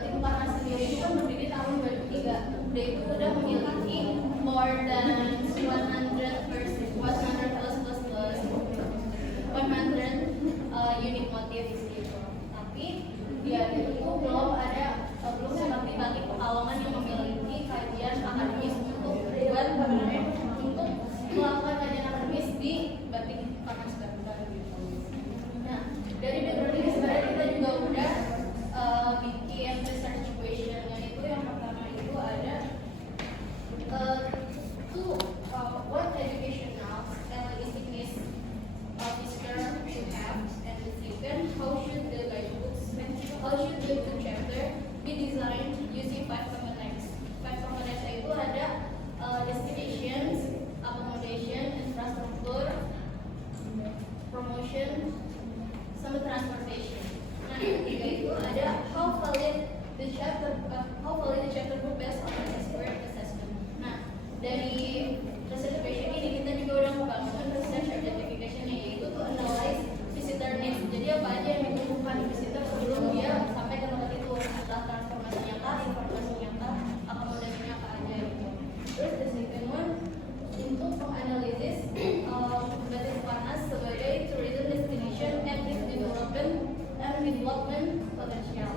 Batik Mukarnas sendiri itu kan berdiri tahun 2003. Dia itu sudah memiliki more than 100 unit motif gitu. Tapi dia itu belum seperti Batik Pekalongan yang memiliki kajian akademis untuk melakukan kajian akademis di Batik Mukarnas Banten gitu. Nah, dari background ini sebenarnya kita juga udah bikin research question-nya. Itu yang pertama itu ada what educational and linguistic visitor should have, and the second, how should the chapter be designed using 5 components. 5 components itu ada destinations, accommodation, infrastructure, promotion, sama transportation. Nah, yang ketiga itu ada how valid the chapter group based on the expert assessment. Nah, dari research question ini kita juga udah membangun research identification-nya, yaitu to analyze visitor needs. Jadi apa aja yang dibutuhkan visitor sebelum dia sampai ke tempat itu, entah transformasinya kah, informasinya kah, akomodasinya apa aja gitu. Terus the second one untuk menganalisis Batik Mukarnas sebagai tourism destination and its development potential.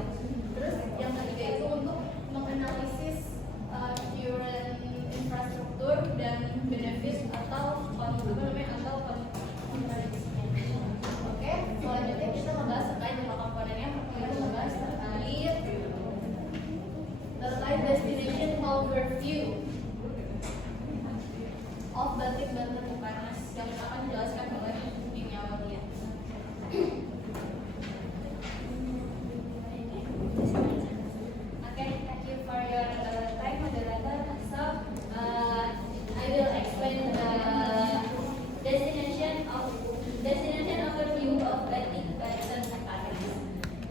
Terus yang ketiga itu untuk menganalisis current infrastruktur dan benefit atau kompetisinya. Oke, selanjutnya kita membahas terkait dengan komponennya. Pertama kita membahas terkait destination overview of Batik Banten Mukarnas yang akan dijelaskan oleh Dini Amalia. Okay, thank you for your time, moderator. So, I will explain the destination overview of Batik Banten Mukarnas.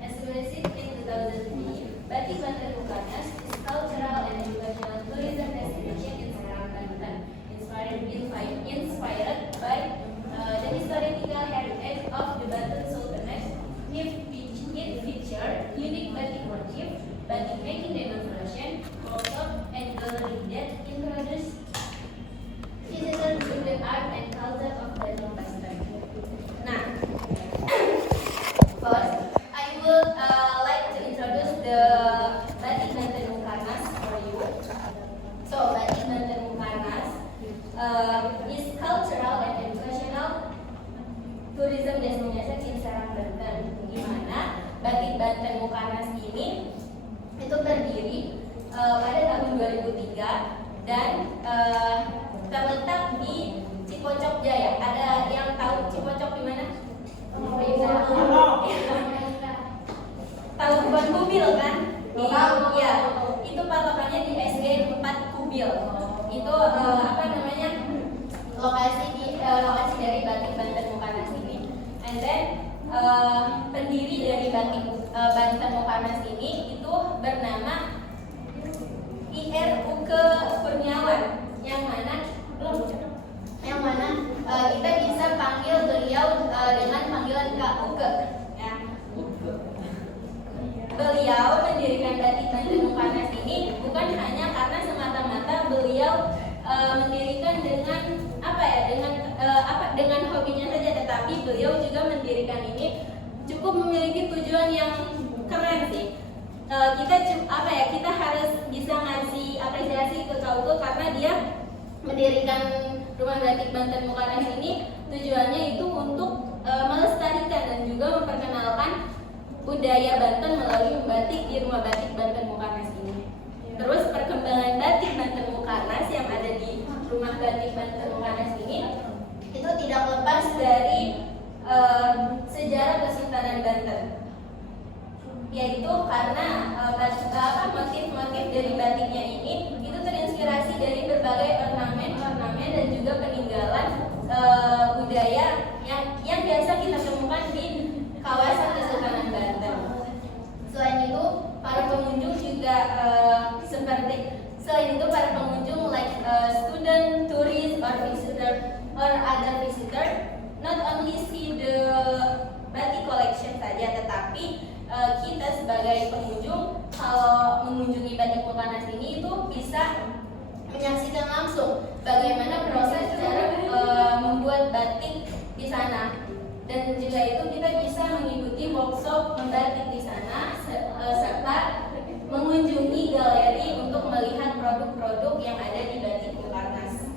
Established in 2003, Batik Banten Mukarnas is cultural and educational tourism destination in Serang, Banten, inspired by the historical heritage of the Banten Sultanate. It featured unique batik motif, batik making demonstration, workshop, and gallery that introduce visitors to the art and culture of Banten. Nah, first I would like to introduce the Batik Banten Mukarnas for you. So, Batik Banten Mukarnas is cultural and educational tourism destination in Serang, Banten, di mana Batik Banten Mukarnas ini itu terdiri pada tahun 2003 dan terletak di Cipocok Jaya. Ada yang tahu Cipocok di mana? Tahu Kebon Kubil kan? Iya, itu patokannya di SD 4 Kubil. Itu lokasi dari Batik Banten Mukarnas ini. And then pendiri dari Batik Banten Mukarnas ini itu bernama Ir Uke Kurniawan, yang mana kita bisa panggil beliau dengan panggilan Kak Uke. Ya. Beliau mendirikan Batik Banten Mukarnas ini bukan hanya karena semata-mata beliau mendirikan dengan hobinya saja, tetapi beliau juga mendirikan ini cukup memiliki tujuan yang keren sih. Kita harus bisa ngasih apresiasi ke Kak Uke karena dia mendirikan Rumah Batik Banten Mukarnas ini tujuannya itu untuk melestarikan dan juga memperkenalkan budaya Banten melalui batik di Rumah Batik Banten Mukarnas ini. Terus perkembangan Batik Banten Mukarnas yang ada di Rumah Batik Banten Mukarnas ini itu tidak lepas dari sejarah Kesultanan Banten, yaitu karena motif-motif dari batiknya ini itu terinspirasi dari berbagai ornamen dan juga peninggalan budaya yang biasa kita temukan di kawasan Kesultanan Banten. Selain itu para pengunjung juga like student, tourist, or other visitor not only see the batik collection saja, tetapi kita sebagai pengunjung kalau bisa menyaksikan langsung bagaimana proses cara membuat batik di sana. Dan juga itu kita bisa mengikuti workshop membatik di sana serta mengunjungi galeri untuk melihat produk-produk yang ada di Batik Mukarnas.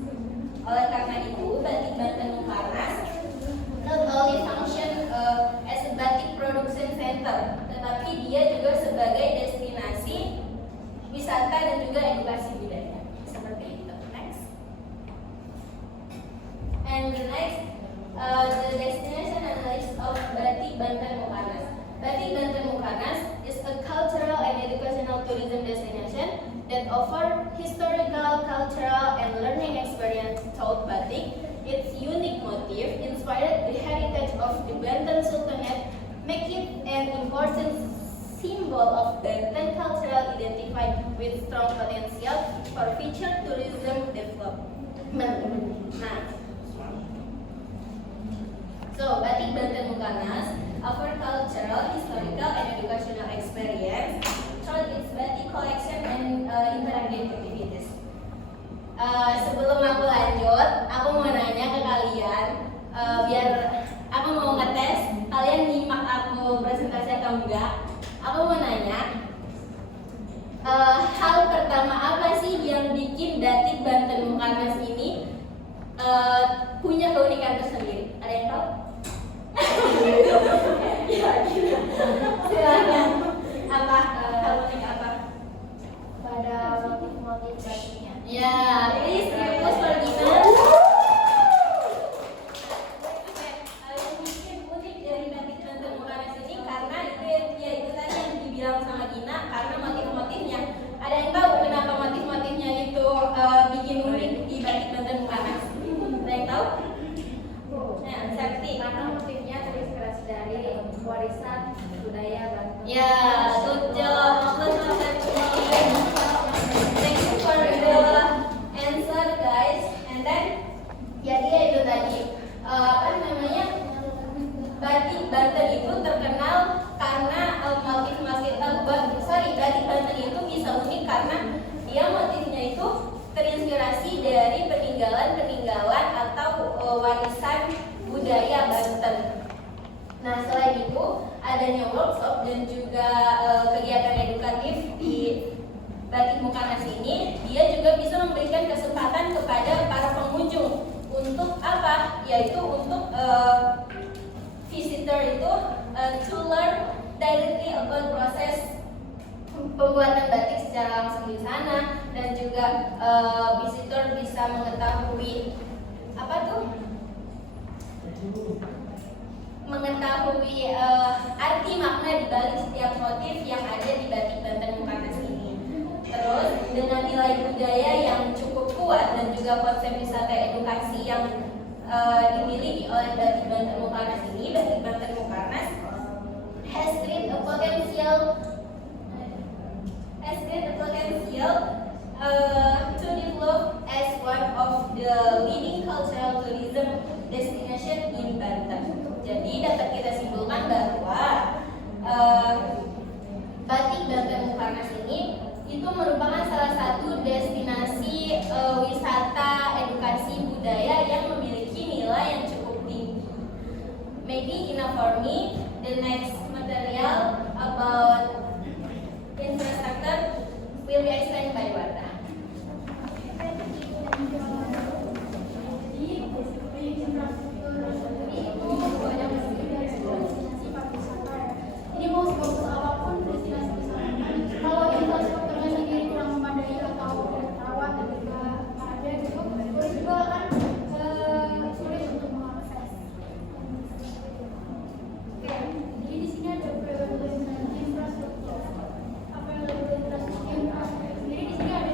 Oleh karena itu, Batik Banten Mukarnas not only function as a batik production center, tetapi dia juga sebagai destinasi wisata dan juga edukasi budaya. Seperti itu. Next. And the next, the destination and list of Batik Banten Mukarnas. Batik Banten Mukarnas is a cultural and educational tourism destination that offer historical, cultural, and learning experience taught batik. Its unique motif inspired the heritage of the Banten Sultanate, make it an important symbol of Banten cultural identified with strong potential for future tourism development. Nah, so Batik Banten Mukarnas offer cultural, historical, and educational experience through its batik collection and interactive activities. Sebelum aku lanjut, aku mau nanya ke kalian, biar aku mau ngetes kalian nyimak aku presentasi atau enggak. Aku mau nanya, hal pertama apa sih yang bikin Batik Banten Mukarnas ini punya keunikan tersendiri? Ada yang tahu? Ya, silakan. Apa? Hal unik apa? Pada motif-motif batiknya. Ya, please give us for Gina. Yang bikin unik dari Batik Banten Mukarnas ini karena itu tadi yang dibilang sama Gina, karena motif-motifnya. Ada yang tahu kenapa motif-motifnya itu bikin unik di Batik Banten Mukarnas? Ada yang tahu? Nah, Sakti. Karena motifnya terinspirasi dari warisan budaya Banten. Ya, good job. Thank you for the answer, guys. And then, ya dia itu tadi apa namanya, Batik Banten itu terkenal karena motif-motif Batik Banten itu bisa unik karena dia motifnya itu terinspirasi dari peninggalan atau warisan budaya Banten. Nah, selain itu adanya workshop dan juga kegiatan edukatif di Batik Mukarnas ini, dia juga bisa memberikan kesempatan kepada para pengunjung untuk apa? Yaitu untuk visitor itu to learn directly about proses pembuatan batik secara langsung di sana, dan juga visitor bisa mengetahui apa tuh? Mengetahui arti makna di balik setiap motif yang ada di Batik Banten Mukarnas ini. Terus dengan nilai budaya yang cukup kuat dan juga konsep wisata edukasi yang dimiliki oleh Batik Banten Mukarnas ini, Batik Banten Mukarnas has great potential to develop as one of the leading cultural tourism destination in Banten. Jadi dapat kita simpulkan bahwa Batik Banten Mukarnas ini itu merupakan salah satu destinasi wisata edukasi budaya yang memiliki nilai yang cukup tinggi. Maybe enough for me. The next material about infrastructure will be explained by Wardah. Ini mau sebagus apapun destinasi wisata, kalau infrastrukturnya sendiri kurang memadai atau terawat dan juga ada gitu, turis juga akan sulit untuk mengakses. Oke, jadi di sini ada beberapa infrastruktur. Apa yang lebih infrastruktur? Jadi di sini ada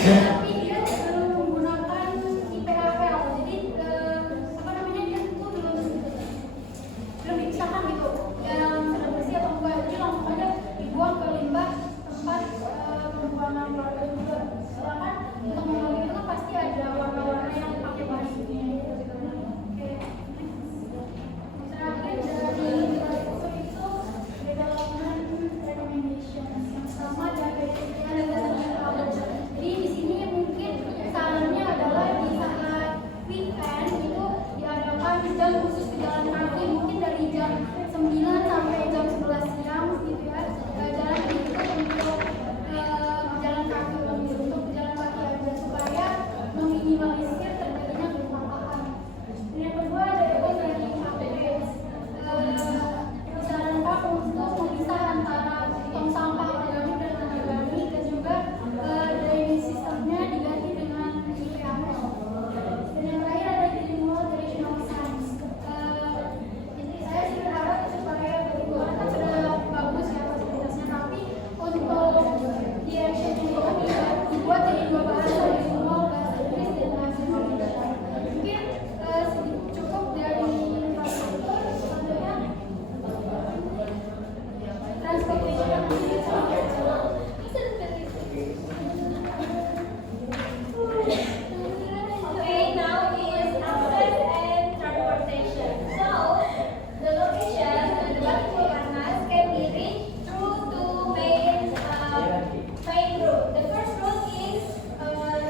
tapi dia belum menggunakan IPAPL. Jadi apa namanya dia itu belum dipisahkan gitu yang sudah bersih atau enggak. Jadi langsung aja dibuang ke limbah tempat pembuangan keluarga juga. Sedangkan untuk membuang itu kan pasti ada warna-warna yang pakai bahan kimia gitu. Oke. Terakhir dari usul itu development recommendations yang sama dari yang awal. Jadi di sini mungkin sarannya adalah di saat weekend itu diadakan jam khusus pejalan kaki mungkin dari jam 9 sampai jam 11 siang gitu ya. Jalan kaki itu untuk jalan kaki untuk jalan kaki aja supaya meminimalisir terjadinya kerusakan. Dan yang kedua dari APBS disarankan untuk memisah antara tong sampah organik dan anorganik dan juga drainage sistemnya diganti dengan IPAPL. Dan yang terakhir ada di nutritional science. Saya sih berharap supaya berdua kan sudah bagus ya fasilitasnya, tapi untuk di action ini dibuat jadi dua bahasa, visual, bahasa Inggris dan bahasa Indonesia. Mungkin cukup dari infrastruktur. Selanjutnya transportation. Okay, now is access and transportation. So, the location and the Batu Panas can be reached through two main route. The first route is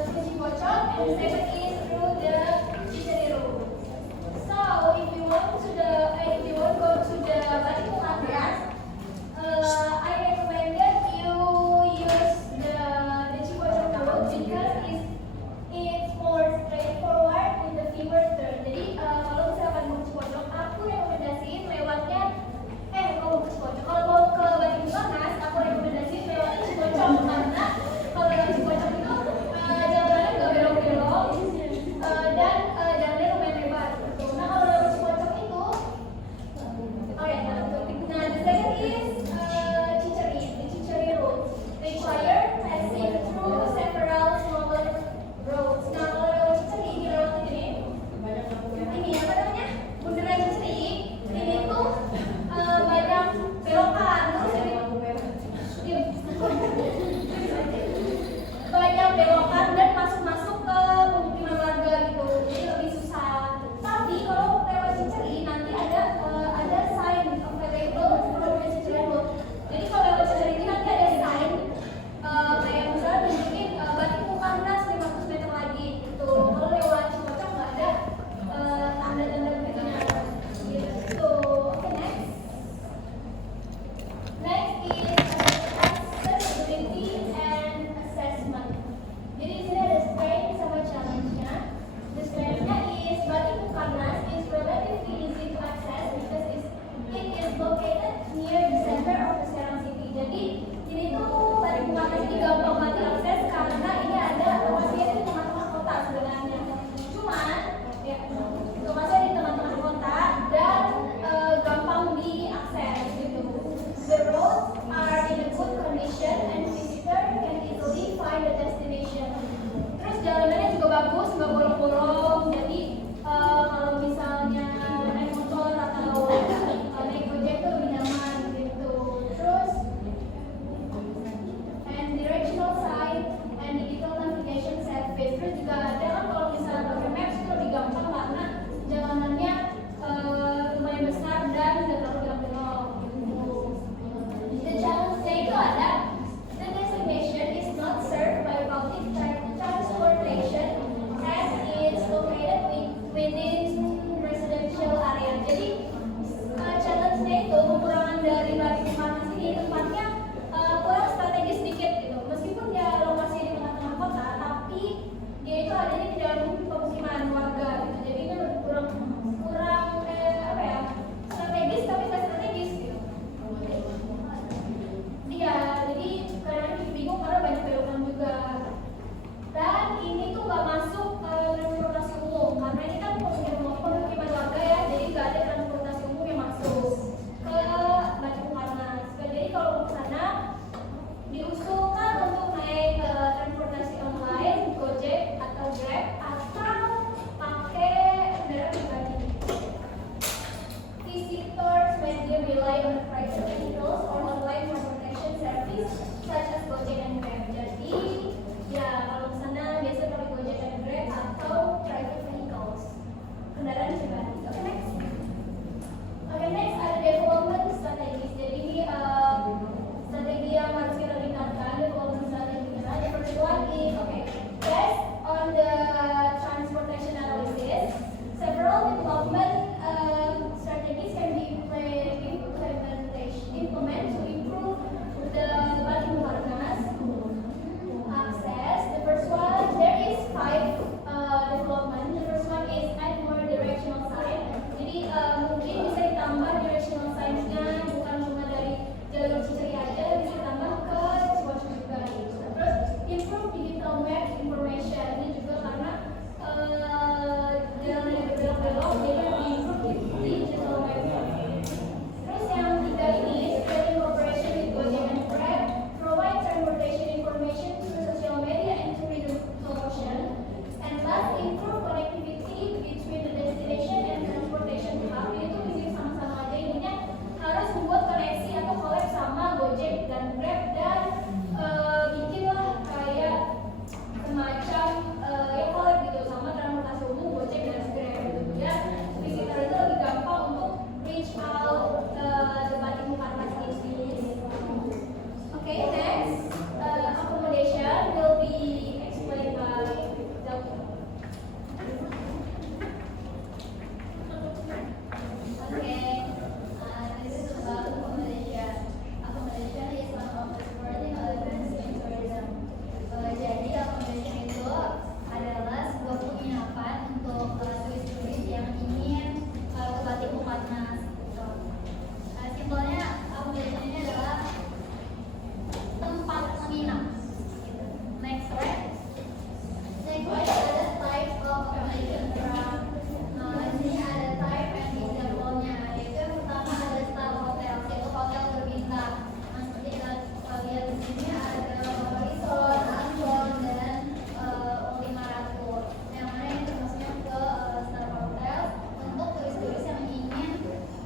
Suci Bocor and the second